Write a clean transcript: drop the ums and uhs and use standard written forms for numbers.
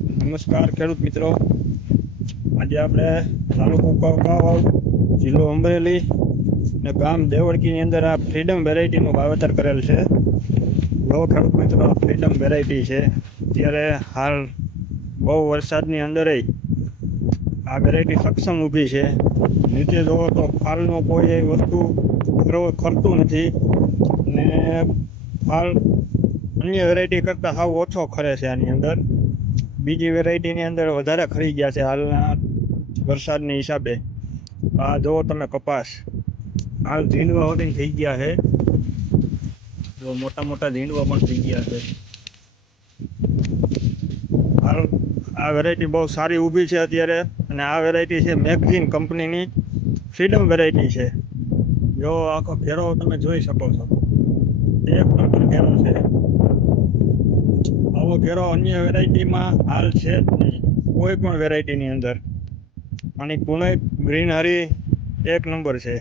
નમસ્કાર ખેડૂત મિત્રો. આજે આપણે તાલુકો કવાવ, જિલ્લો અમરેલી ને ગામ દેવળકીની અંદર આ ફ્રીડમ વેરાયટીનું વાવેતર કરેલ છે. જો ખેડૂત મિત્રો, ફ્રીડમ વેરાયટી છે. અત્યારે હાલ બહુ વરસાદની અંદર આ વેરાયટી સક્ષમ ઊભી છે. નીચે જોવો તો ફાલનો કોઈ વસ્તુ ખરતું નથી ને ફાલ અન્ય વેરાયટી કરતાં સાવ ઓછો ખરે છે. આની અંદર બીજી વેરાયટીની અંદર વધારે ખરી ગયા છે હાલના વરસાદની હિસાબે. આ જુઓ તમે કપાસ, હાલ ઝીંડવા હોતી થઈ ગયા છે. જો મોટા મોટા ઝીંડવા પણ થઈ ગયા છે. હાલ આ વેરાયટી બહુ સારી ઊભી છે અત્યારે. અને આ વેરાયટી છે મેગઝીન કંપનીની ફ્રીડમ વેરાયટી છે. જો આખો ઘેરો તમે જોઈ શકો છો, એક નંબર ઘેરો છે. આવો ઘેરો અન્ય વેરાયટીમાં હાલ છે જ નહીં, કોઈ પણ વેરાયટીની અંદર. આની કુણાઈ ગ્રીનરી એક નંબર છે.